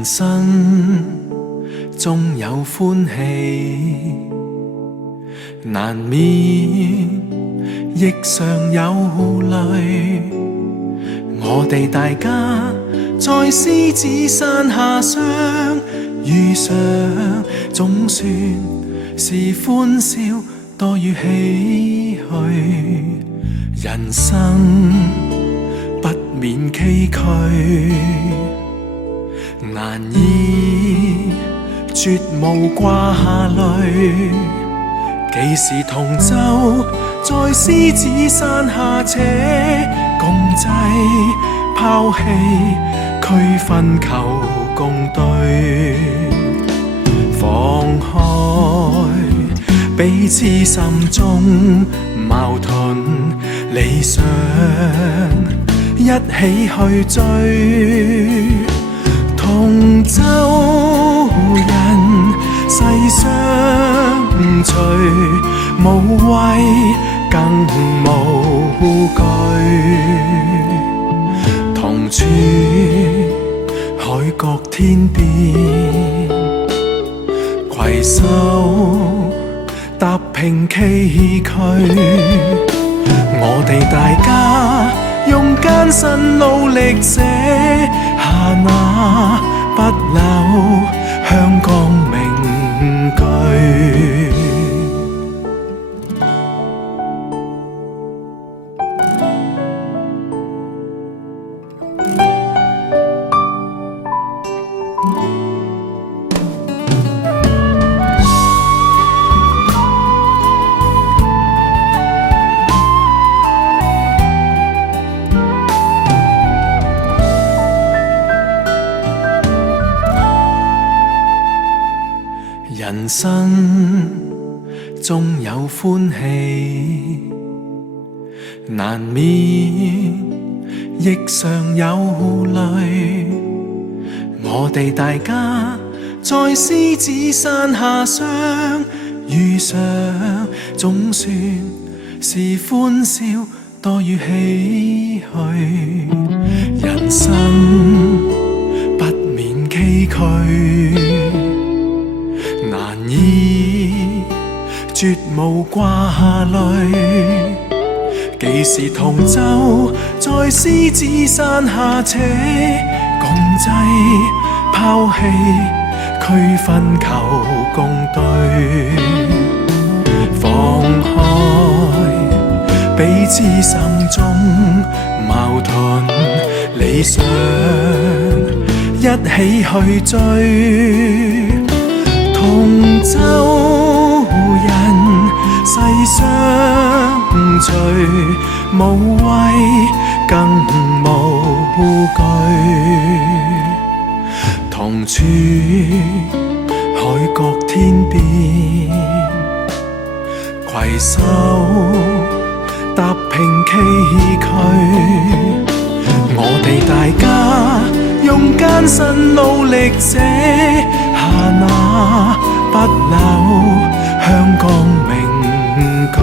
人生終有歡喜，難免亦常有淚。我哋大家在獅子山下相遇上，總算是歡笑多於唏噓。人生不免崎嶇，難以絕無掛慮。幾時同舟在獅子山下且共濟，拋棄區分求共對，放開彼此心中矛盾理想，一起去追。同舟人世相隨，無畏更無懼。同處海角天邊，攜手踏平崎嶇。我哋大家用艱辛努力寫下那不朽香港名句。人生終有歡喜，難免亦常有淚。我哋大家在獅子山下相遇上，總算是歡笑多於唏噓。人生不免崎嶇，難以絕無掛慮。幾時同舟在獅子山下且共濟，拋棄區分求共對，放開彼此心中矛盾理想，一起去追。同舟人世相隨，無畏更無懼。同處海角天邊，攜手踏平崎嶇。我哋大家用艱辛努力寫下那不朽香港名句。